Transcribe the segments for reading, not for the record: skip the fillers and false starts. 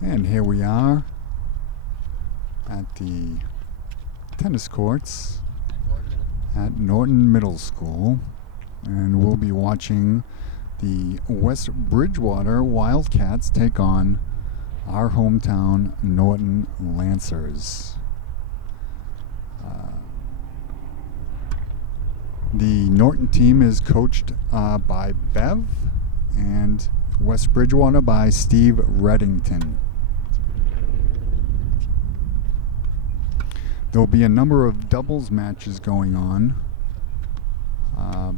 And here we are at the tennis courts at Norton Middle School, and we'll be watching the West Bridgewater Wildcats take on our hometown Norton Lancers. The Norton team is coached by Bev, and West Bridgewater by Steve Reddington. There'll be a number of doubles matches going on,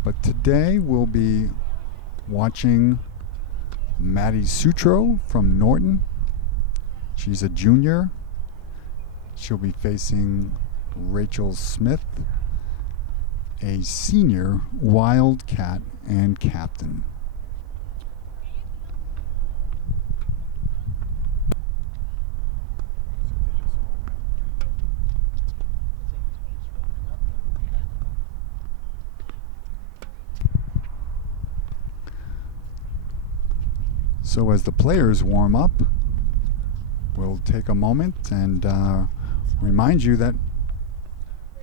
but today we'll be watching Maddie Sutro from Norton. She's a junior. She'll be facing Rachel Smith, a senior Wildcat and captain. So as the players warm up, we'll take a moment and remind you that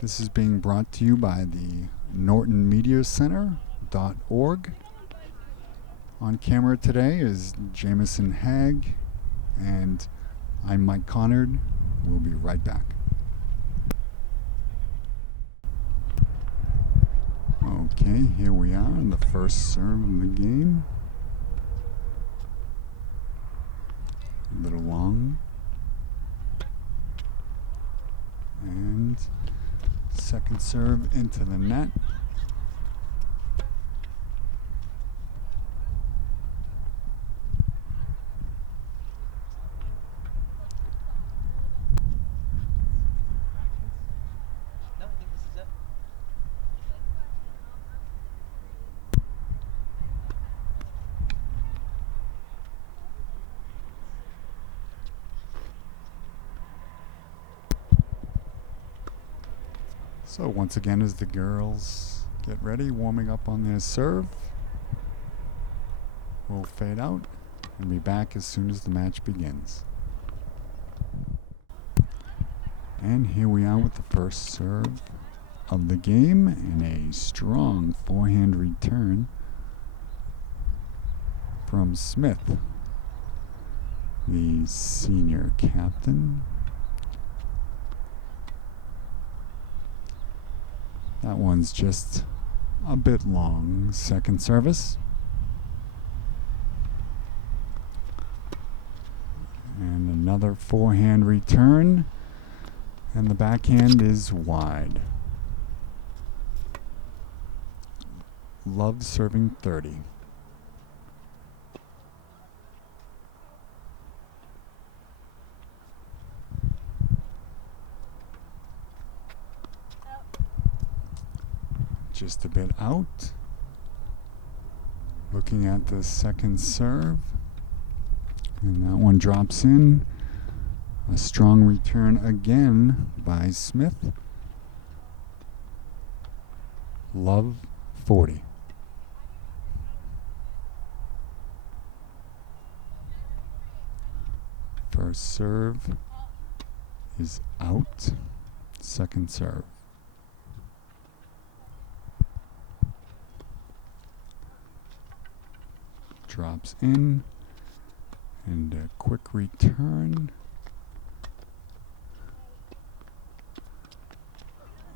this is being brought to you by the Norton Media Center.org. On camera today is Jameson Hagg, and I'm Mike Connard. We'll be right back. Okay, here we are in the first serve of the game. A little long. And second serve into the net. So once again, as the girls get ready, warming up on their serve, we'll fade out and be back as soon as the match begins. And here we are with the first serve of the game and a strong forehand return from Smith, the senior captain. That one's just a bit long. Second service. And another forehand return. And the backhand is wide. Love serving 30. Just a bit out. Looking at the second serve. And that one drops in. A strong return again by Smith. Love 40. First serve is out. Second serve. Drops in, and a quick return.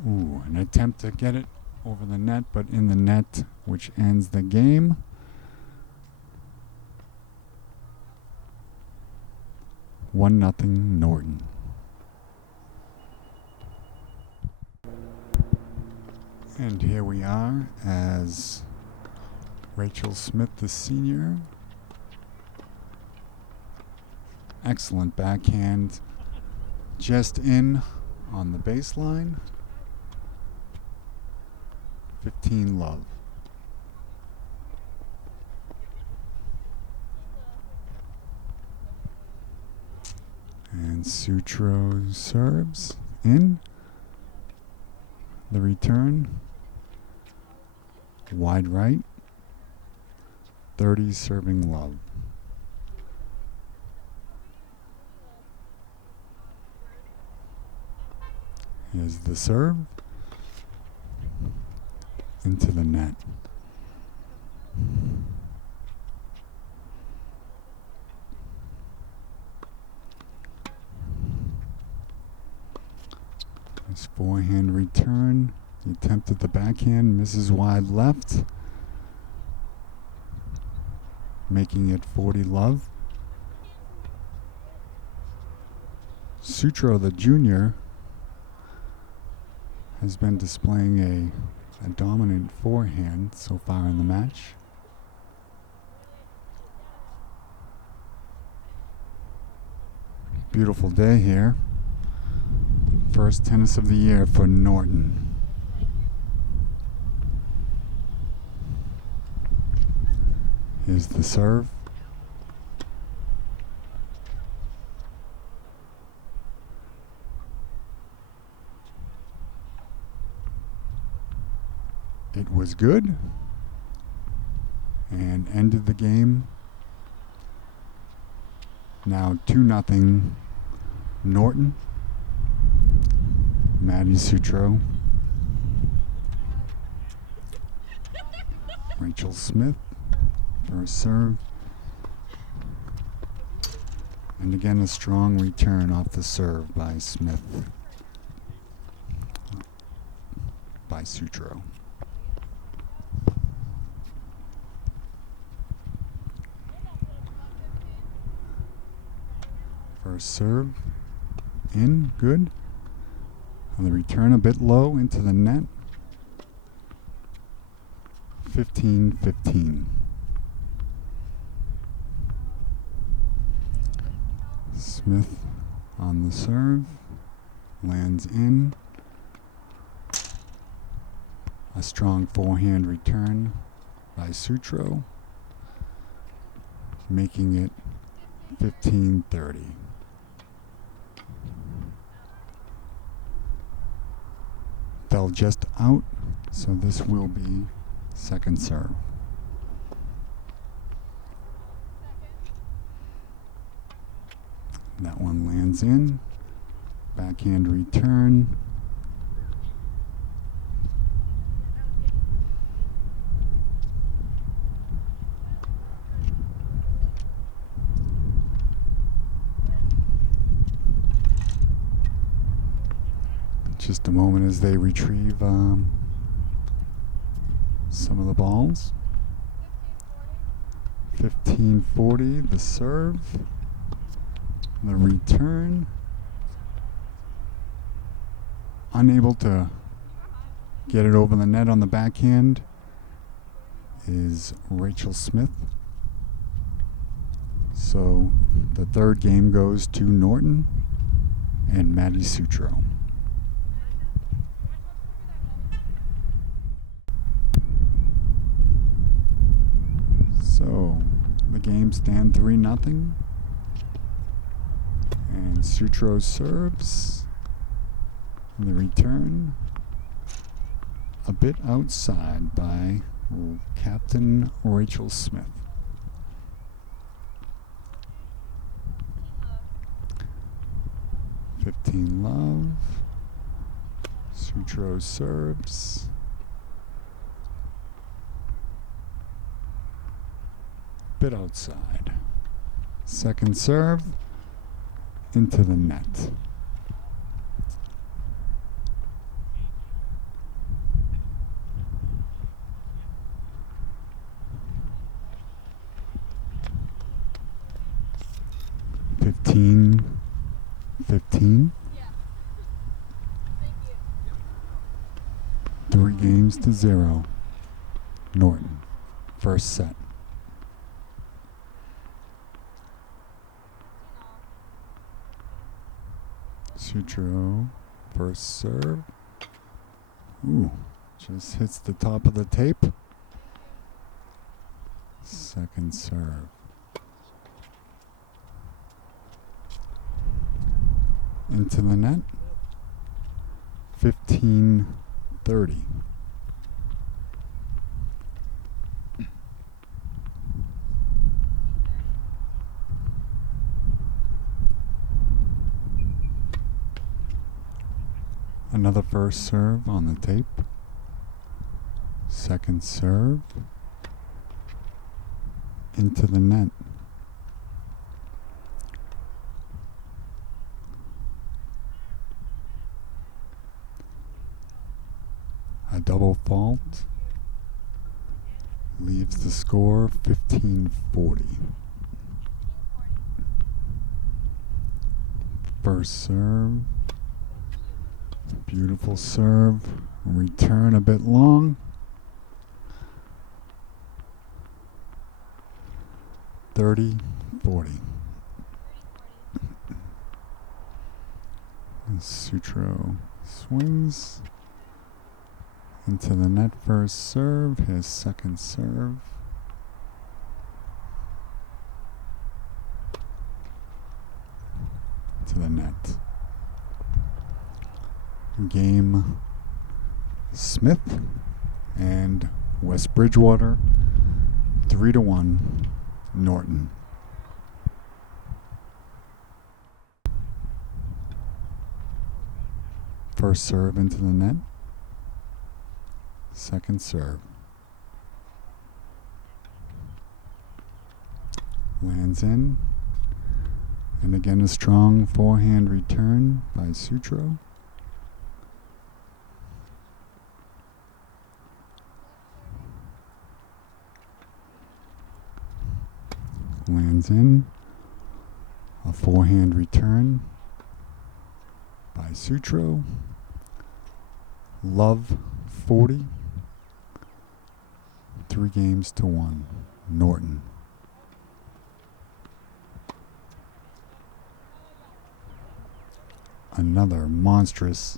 Ooh, an attempt to get it over the net, but in the net, which ends the game. One nothing Norton. And here we are as Rachel Smith, the senior. Excellent backhand. Just in on the baseline. 15 love. And Sutro serves in. The return. Wide right. 30 serving love. Here's the serve. Into the net. Nice forehand return. He attempted the backhand, misses wide left, making it 40-love. Sutro, the junior, has been displaying a dominant forehand so far in the match. Beautiful day here. First tennis of the year for Norton. Here's the serve. It was good and ended the game. Now 2-0 Norton. Maddie Sutro. Rachel Smith first serve. And again a strong return off the serve by Smith. By Sutro. First serve in, good. On the return a bit low into the net. 15-15. Smith on the serve. Lands in. A strong forehand return by Sutro. Making it 15-30. Fell just out, so this will be second serve. That one lands in. Backhand return. Just a moment as they retrieve some of the balls. 15-40, the serve, the return. Unable to get it over the net on the backhand is Rachel Smith. So the third game goes to Norton and Maddie Sutro. So the game stand 3-0. And Sutro serves. And the return a bit outside by Captain Rachel Smith. $15 Sutro serves. Bit outside. Second serve into the net. $15. Three games to 0. Norton. First set. Sutro, first serve. Ooh, just hits the top of the tape. Second serve. Into the net. 15-30. Another first serve on the tape. Second serve. Into the net. A double fault leaves the score 15-40. First serve. Beautiful serve. Return a bit long. 30-40. Sutro swings into the net first serve, his second serve. To the net. Game Smith and West Bridgewater, 3-1 Norton. First serve into the net. Second serve. Lands in. And again a strong forehand return by Sutro. Lands in. A forehand return by Sutro. Love 40. 3-1 Norton. Another monstrous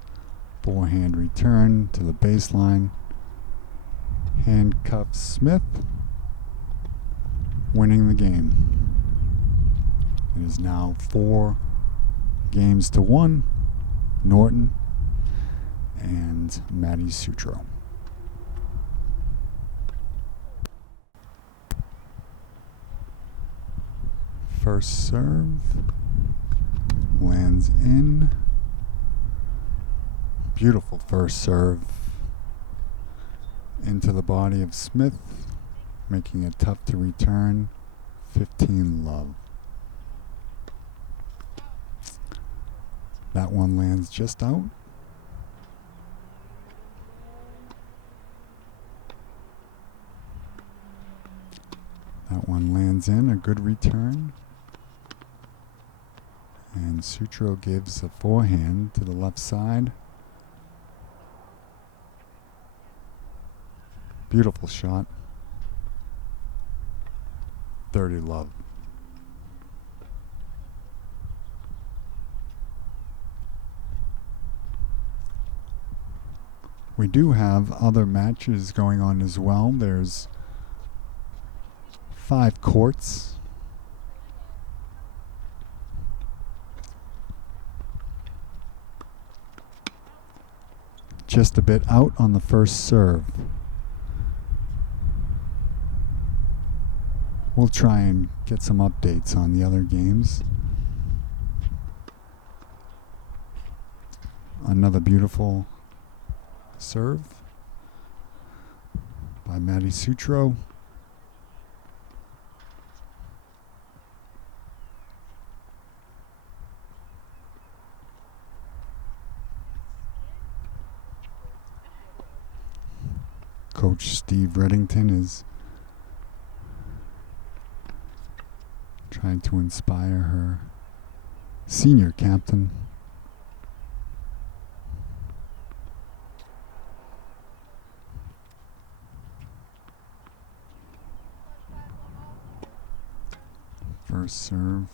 forehand return to the baseline. Handcuffs Smith, winning the game. It is now 4-1 Norton and Matty Sutro. First serve lands in. Beautiful first serve into the body of Smith, making it tough to return. 15 love. That one lands just out. That one lands in, a good return. And Sutro gives a forehand to the left side. Beautiful shot. 30 love. We do have other matches going on as well. There's 5 courts. Just a bit out on the first serve. We'll try and get some updates on the other games. Another beautiful serve by Matty Sutro. Coach Steve Reddington is trying to inspire her senior captain. First serve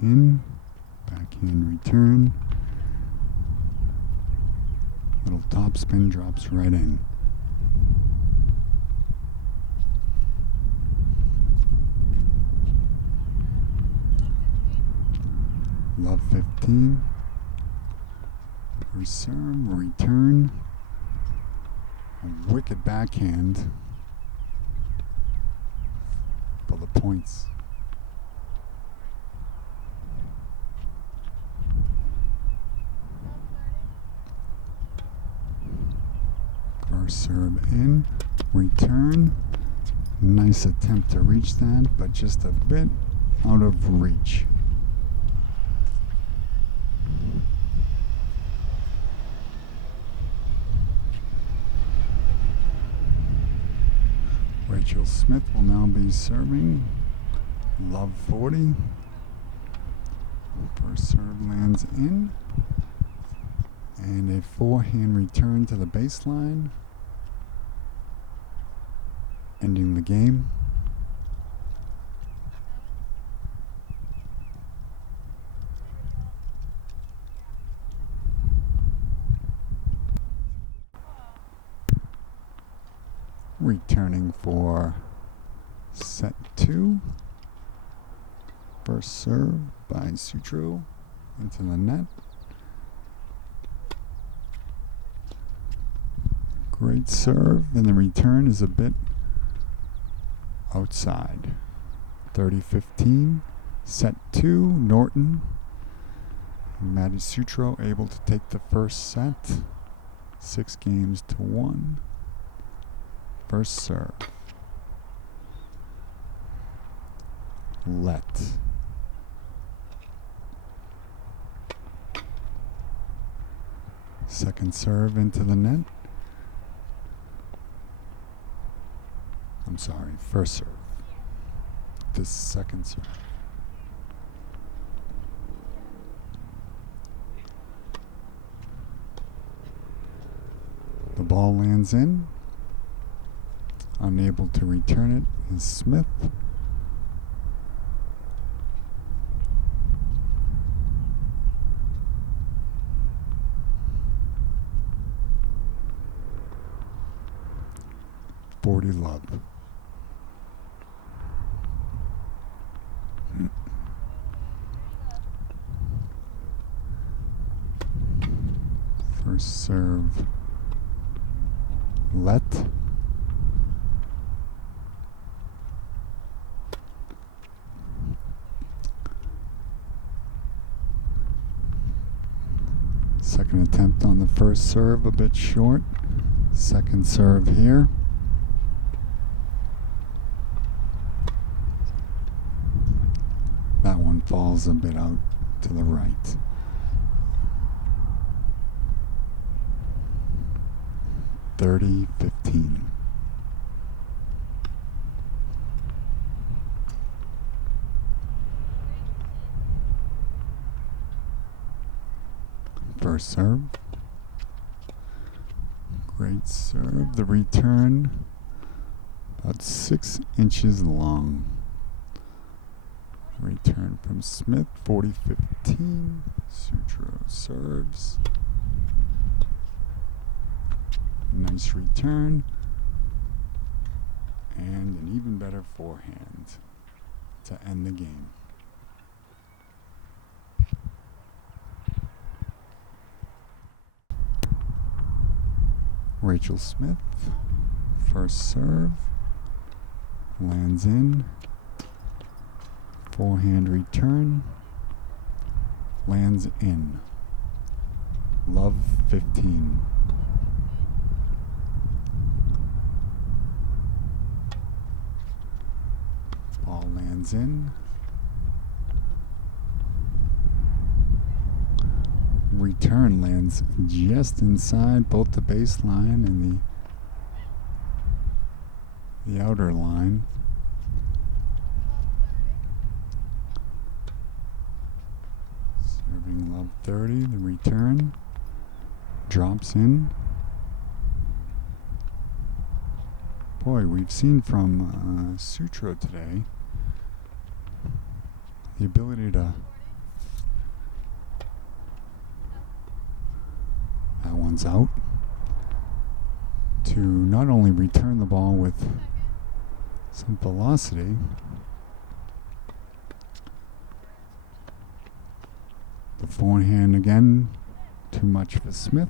in, backhand return. Little topspin drops right in. Love 15. First serve, return. A wicked backhand for the points. First serve in, return. Nice attempt to reach that, but just a bit out of reach. Rachel Smith will now be serving. Love 40. First serve lands in. And a forehand return to the baseline. Ending the game. Returning for set 2. First serve by Sutro into the net. Great serve, and the return is a bit outside. 30-15, set 2, Norton. Maddie Sutro able to take the first set, 6-1. First serve. Let. Second serve into the net. I'm sorry, first serve. This second serve. The ball lands in. Unable to return it is Smith. Love. First serve. Let. Second attempt on the first serve, a bit short. Second serve here. That one falls a bit out to the right. (30-15). First serve. Great serve. The return about 6 inches long. Return from Smith, 40-15. Sutro serves. Nice return. And an even better forehand to end the game. Rachel Smith, first serve. Lands in. Forehand return. Lands in. Love 15. Ball lands in. Return lands just inside both the baseline and the outer line. Serving Love 30, the return drops in. Boy, we've seen from Sutro today the ability to, that one's out, to not only return the ball with some velocity, the forehand again, too much for Smith.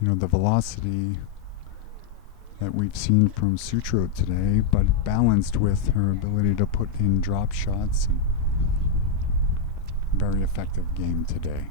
You know, the velocity that we've seen from Sutro today, but balanced with her ability to put in drop shots. And very effective game today.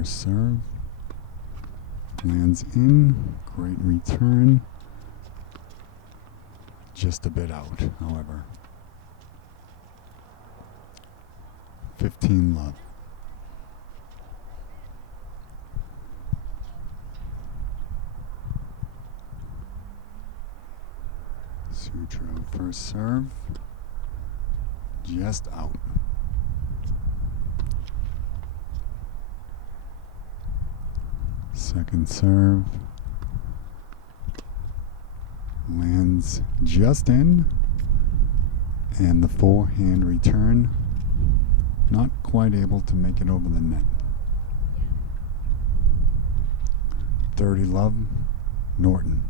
first serve. Lands in. Great return. Just a bit out, however. 15 love. Sutro first serve. Just out. Second serve. Lands just in. And the forehand return. Not quite able to make it over the net. 30 love, Norton.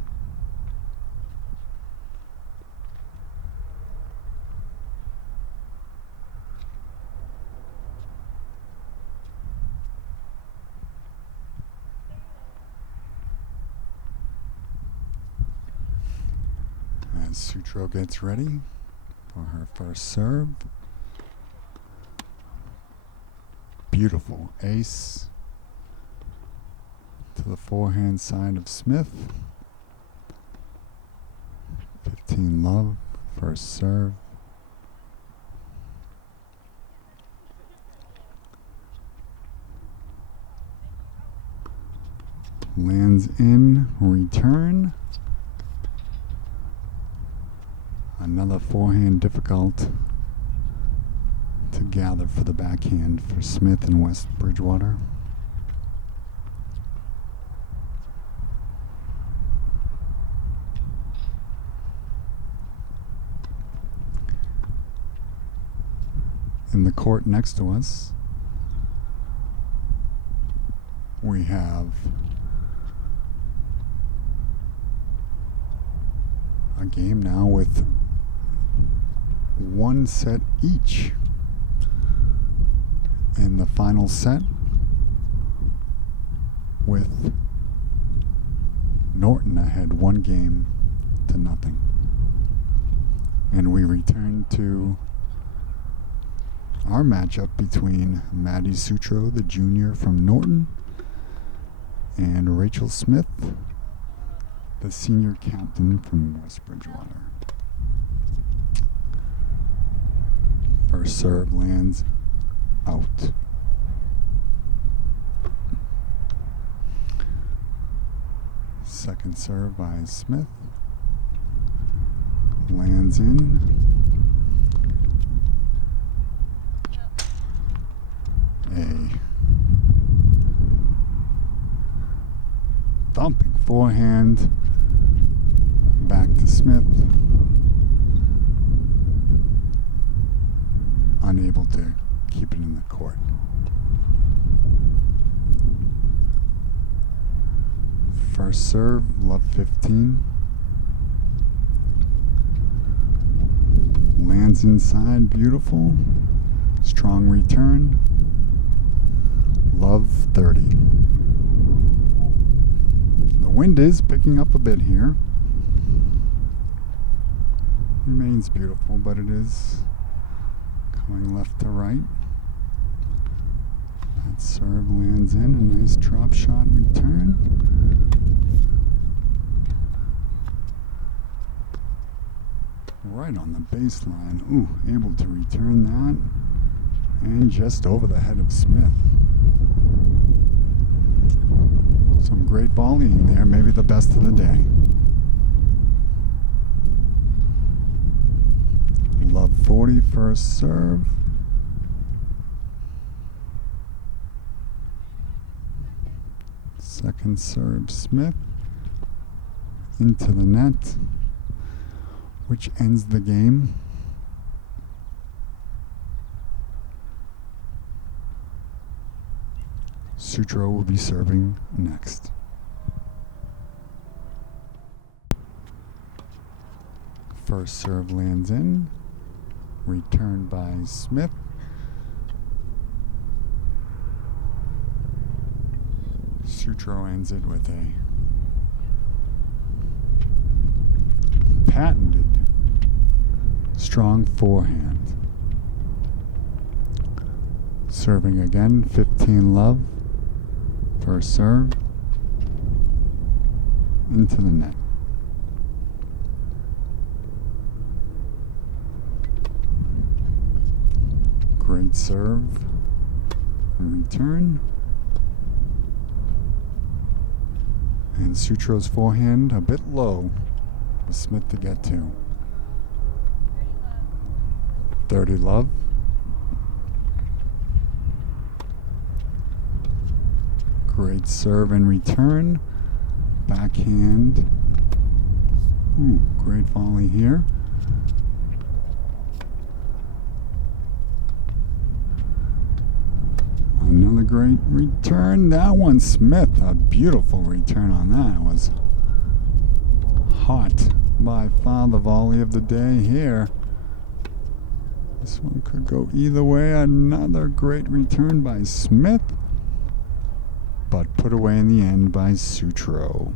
As Sutro gets ready for her first serve. Beautiful ace to the forehand side of Smith. 15 love, first serve. Lands in, return. Another forehand difficult to gather for the backhand for Smith and West Bridgewater. In the court next to us, we have a game now with one set each. In the final set with Norton ahead 1-0. And we return to our matchup between Maddie Sutro, the junior from Norton, and Rachel Smith, the senior captain from West Bridgewater. First serve lands out. Second serve by Smith. Lands in. A thumping forehand. Back to Smith. Unable to keep it in the court. First serve, love 15. Lands inside, beautiful. Strong return. Love 30. The wind is picking up a bit here. Remains beautiful, but it is going left to right. That serve lands in, a nice drop shot return. Right on the baseline. Ooh, able to return that. And just over the head of Smith. Some great volleying there, maybe the best of the day. Love 40, first serve. Second serve, Smith. Into the net, which ends the game. Sutro will be serving next. First serve lands in. Returned by Smith. Sutro ends it with a patented strong forehand. Serving again, 15 love. First serve. Into the net. Great serve. And return. And Sutro's forehand a bit low for Smith to get to. 30 love. Great serve and return. Backhand. Ooh, great volley here. Another great return. That one, Smith, a beautiful return on that. It was hot. By far the volley of the day here. This one could go either way. Another great return by Smith, but put away in the end by Sutro.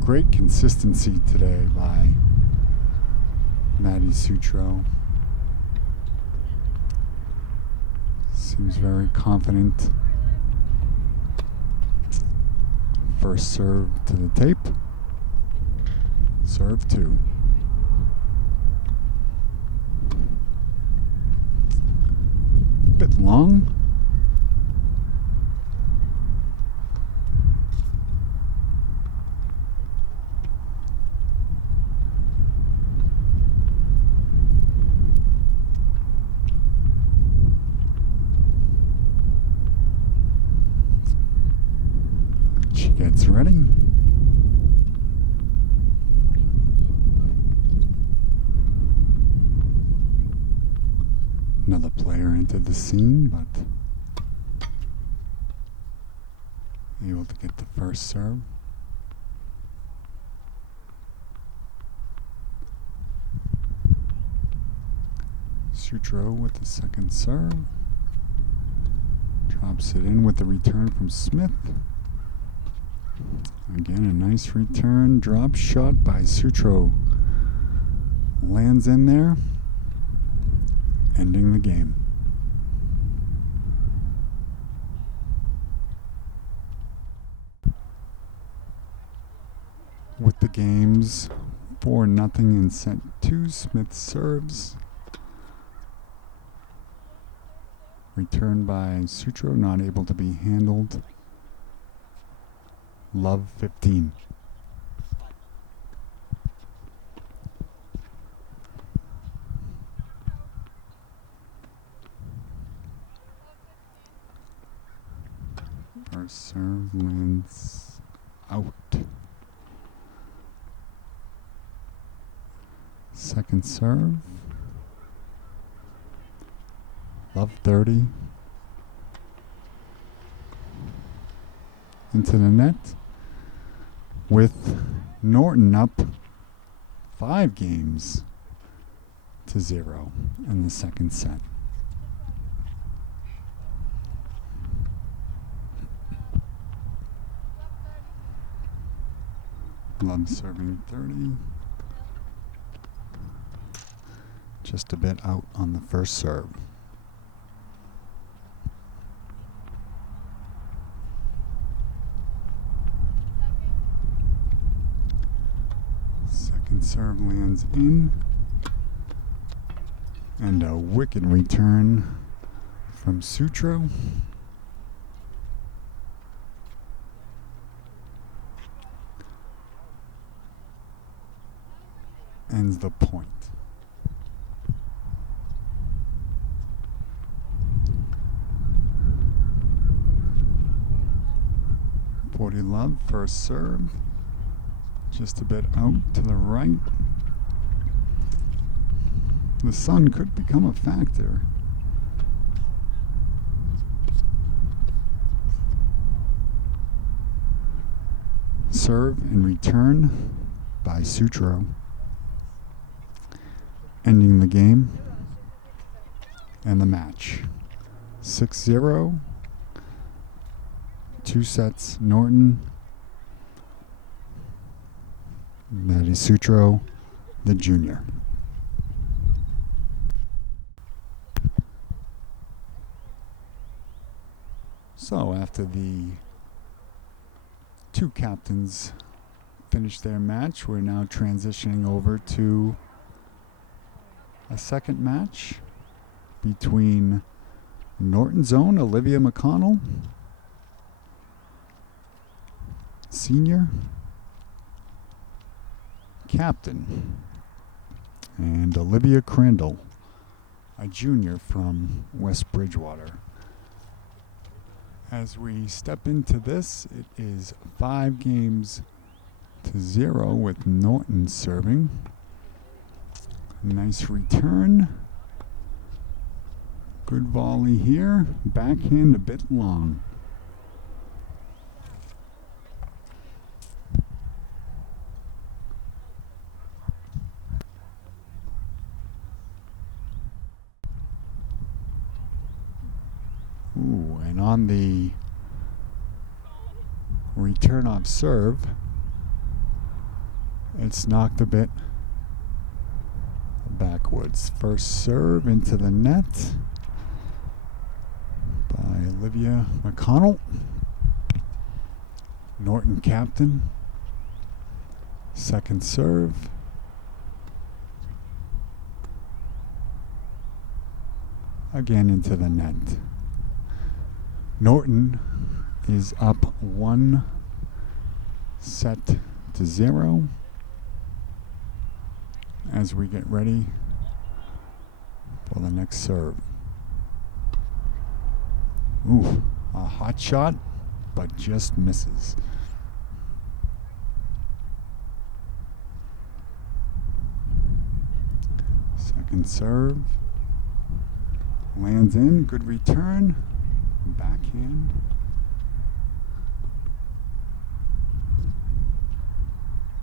Great consistency today by Matty Sutro. Seems very confident. First serve to the tape. Serve 2. Bit long. She gets ready. Another player entered the scene, but able to get the first serve. Sutro with the second serve. Drops it in with the return from Smith. Again, a nice return. Drop shot by Sutro. Lands in there. Ending the game. With the games 4-0 in set 2, Smith serves. Return by Sutro, not able to be handled. Love 15. First serve lands out. Second serve. Love 30. Into the net. With Norton up 5-0 in the second set. Love serving 30. Just a bit out on the first serve. Second serve lands in. And a wicked return from Sutro. Ends the point. Love, first serve. Just a bit out to the right. The sun could become a factor. Serve and return by Sutro. Ending the game and the match. 6-0. 2 sets, Norton, Matty Sutro, the junior. So after the two captains finish their match, we're now transitioning over to a second match between Norton's own Olivia McConnell, senior captain, and Olivia Crandall, a junior from West Bridgewater. As we step into this, it is 5-0 with Norton serving. Nice return. Good volley here. Backhand a bit long. Ooh, and on the return off serve, it's knocked a bit backwards. First serve into the net by Olivia McConnell, Norton captain. Second serve. Again into the net. Norton is up 1-0 as we get ready for the next serve. Ooh, a hot shot, but just misses. Second serve. Lands in, good return. Backhand.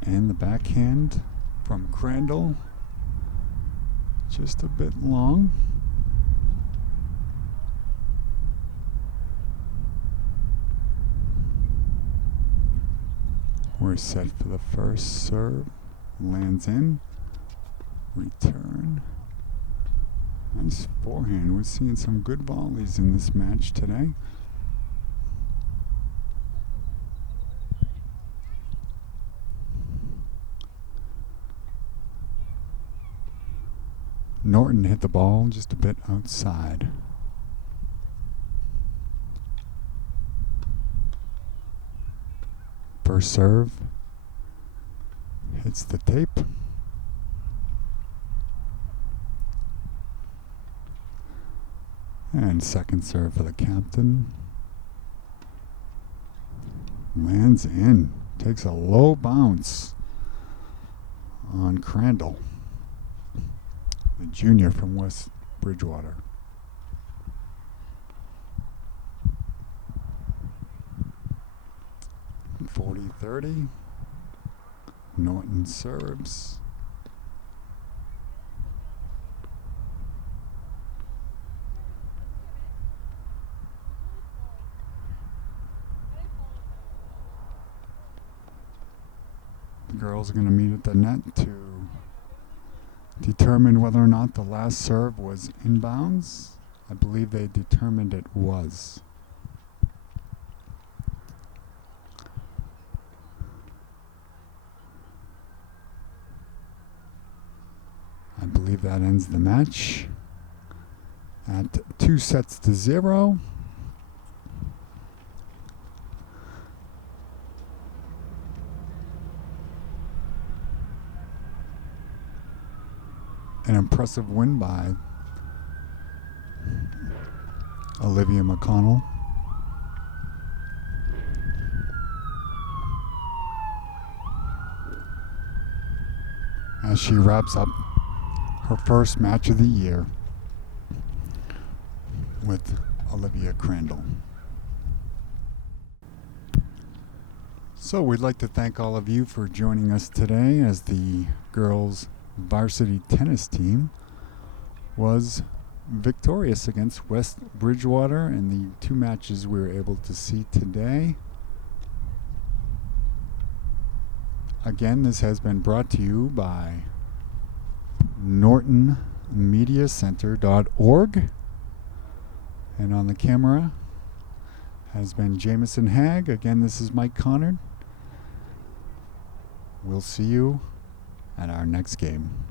And the backhand from Crandall, just a bit long. We're set for the first serve. Lands in. Return. Nice forehand. We're seeing some good volleys in this match today. Norton hit the ball just a bit outside. First serve. Hits the tape. And second serve for the captain. Lands in. Takes a low bounce on Crandall, the junior from West Bridgewater. .40-30. Norton serves. The girls are going to meet at the net to determine whether or not the last serve was inbounds. I believe they determined it was. I believe that ends the match at 2-0. An impressive win by Olivia McConnell. As she wraps up her first match of the year with Olivia Crandall. So we'd like to thank all of you for joining us today as the girls' varsity tennis team was victorious against West Bridgewater in the two matches we were able to see today. Again, this has been brought to you by NortonMediaCenter.org, and on the camera has been Jamison Hagg. Again, this is Mike Connard. We'll see you at our next game.